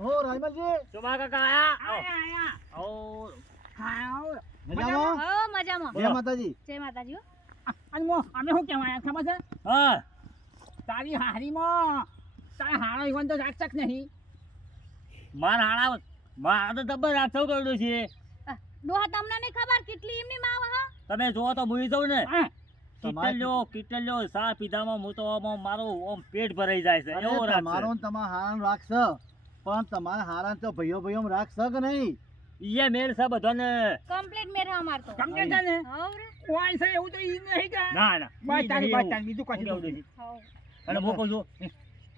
ઓ રાજમલજી ચોમા કાકા આયા ઓ મજામાં મજામાં જય માતાજી અને અમે શું કહેવાય ખબર છે હા તારી હારીમાં તારા હારો ઈવન તો રાક્ષક નહીં મારા તો જબર રાખતો કર્યો છે ડોહા તમને નહીં ખબર કેટલી એમની માવ હા તમે જોવો તો ભૂલી જાવ ને તમારે કીટલ્યો સા પીધામાં હું તો મારું ઓમ પેટ ભરાઈ જાય છે એવો રાખશે તમારો ને તમારા હારાનું રાખશે પણ તમારા હારા તો ભાઈઓ રાખશે કે નહીં ઈએ મેલ છે બધાને કમ્પ્લીટ મેરા અમાર તો સમજે છે ને હવરે કોઈ છે એવું તો ઈ નહીં કે ના ના બસ તારી ઈ બસ નહીં તારી બીજું કશું એવું. નહીં. અને હું કહું છું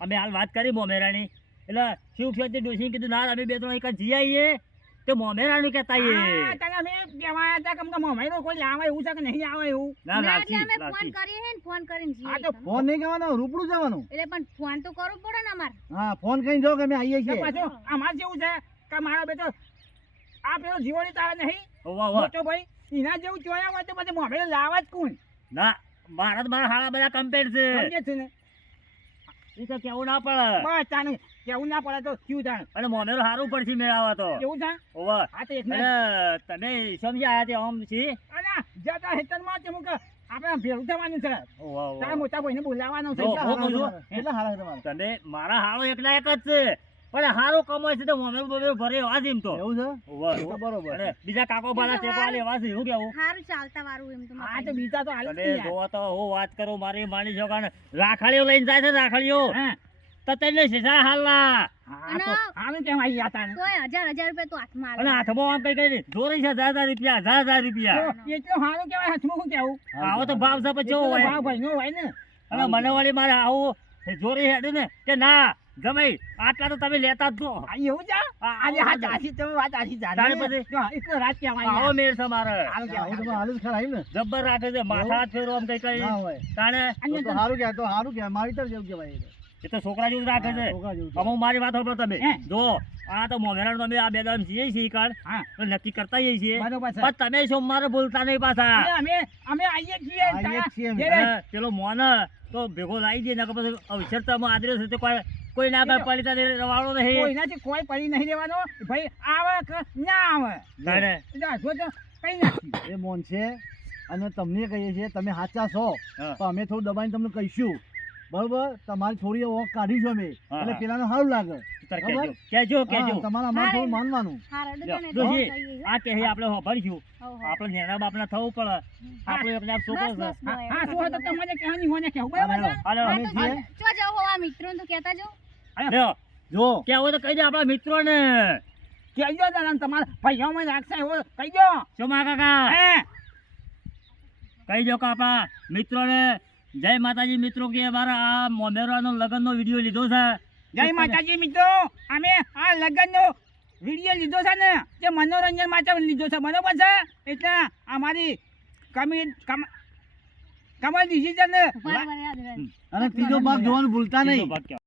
અમે હાલ વાત કરી મોમેરાની એટલે શિવ ક્ષેત્રે ડોશી કીધું ના અમે બે ત્રણ એક જી આવીએ તે મોમેરાનું કહેતા હા, આવીએ તને અમે કહેવાયા હતા કે અમને મમ્મીનો કોઈ લાવે એવું છે કે નહીં આવે એવું ના ના લાગી એટલે અમે ફોન લાગી કરીએ હે ને ફોન કરીને હા જીએ તો ફોન નહીં કહેવાનો રૂબરૂ જવાનું એટલે પણ ફોન તો કરવો પડે ને અમાર હા ફોન કરીને જો કે અમે આવીએ તો છીએ પાછું અમારે જેવું છે કે મારો બેટો આ પેલો જીવોની તારા નહીં વાહ વાહ મોટો ભાઈ એના જેવું જોયા હોય તો પછી મમ્મીને લાવવા જ કોણ ના મારા હાળા બધા કમ્પેર છે સમજે છે ને એ તો કેવું ના પડે બસ તાને કેવું ના પડે તો શું થાય અને મોમેરો સારું પડશે મેળાવા તો એવું થાય ઓવા હા તો એક અને તમે સમજ્યા તે ઓમ છે અને જતા હેતરમાં છે મુક આપણે ભેળું થવાનું છે ઓવા તારા ઓવા મોટા ભાઈને બોલાવવાનો છે જો, કેટલા હું કહું છું, હારા છે? કેટલા હારા છે તમારા તમે મારા હાળો એકલા એક જ છે પણ સારું કમાય છે તો મોમેરો બોમેરો ભરે એવા છે એમ તો એવું છે ઓવા તો બરોબર અને બીજા કાકો બાલા ટેકો લેવા છે એવું કેવું સારું ચાલતા વાળું એમ તો હા તો બીજા તો હાલ જ તમે નહીં યાર. જોવો તો હું વાત કરું મારી માની છો કારણ રાખડીઓ લઈને જાય છે ને રાખડીઓ હા તો તેને શેષા હાલના હા તો આનું કેમ આવી ગયા તાને તોય 1000 રૂપિયા તો હાથમાં અને આલે હાથમાં આમ કઈ કઈ જોરી છે 1000 રૂપિયા 1000 રૂપિયા એટલું સારું કહેવાય હાથમાં શું કહેવું આવો તો ભાવ છે પછી એટલો હોય ભાવ ભાઈનો હોય ને અને મને વળી મારે આવું જોરી હેડે ને કે ના જમાઈ આટલા તો તમે લેતા જ છો આ એવું છે આજે હાથ આશી તમે વાત આશી તારે જાણે પછી? જો એટલો રાત કહેવાય આવો યાર. મેળ છે મારે સારું આવું કહેવાય. તો હાલ જ ખરા ને જબ્બર રાખે છે માથા હાથ ફેરવો આમ કઈ કઈ ના હોય તાણે તો તો સારું કહેવાય તો સારું કહેવાય મારી તરફ જેવું કહેવાય એ તો. એ તો છોકરા જેવું જ રાખે છે છોકરા જેવું છે. અમુક મારી વાત સાંભળો તમે હે? જો આ તો મોમેરાનું તમે આ બે દામ છીએ છીએ કાઢ હા તો નક્કી કરતા જઈએ છીએ બરોબર છે પણ તમે શું મારે બોલતા નહીં પાછા અને અમે આવીએ છીએ આવીએ જ છીએ અમે. ઘેરે. અને પેલો મોન તો ભેગો લાવી દે ને પછી અવસર તો આદર્યો છે તો કોઈ ના કઈ પડીતા રવાળો નહીં કોઈનાથી કોઈ પડી નહીં રહેવાનો ભાઈ આવે કે ના આવે તાણે જો જો તો કઈ નથી એ મોન છે અને તમને કહીએ છીએ તમે સાચા છો હા. તો અમે થોડું દબાઈને તમને કહીશું બરોબર તમારી થોડી વોક કાઢીશું અમે હા, એટલે હા. પેલાને સારું લાગે તાર બરાબર? કહેજો હા, તમારે અમારે થોડું માનવાનું હારા જો, ડોને ડોશી, તો કહીએ આ કહે આપણે ભરીશું આપણે નેના બાપના થવું પડે આપણે એકલા છોકરો છે હા શું હતું તમારે કહેવાની હોય ને કહેવું બરાબર છે હાલો અમે છીએ જો જાઓ હોવા મિત્રો તો કહેતા જો લ્યો, જો કેવું હોય તો કહી દે આપણા મિત્રોને કહેજો દાદા તમારા ભાઈઓમાં રાખશે એવો કહેજો સોમા કાકા હે કહી દો કે આપણા મિત્રોને જય માતાજી મિત્રો કે અમારા આ મોમેરાનો લગ્નનો વિડીયો લીધો છે જય માતાજી મિત્રો અમે આ લગ્નનો વિડીયો લીધો છે ને તે મનોરંજન માટે લીધો છે બરોબર છે એટલે અમારી કમલ ડિજિટલ ને બરાબર યાદ રહે અને ત્રીજો ભાગ જોવાનું ભૂલતા બીજો નહીં ભાગ કહેવાય.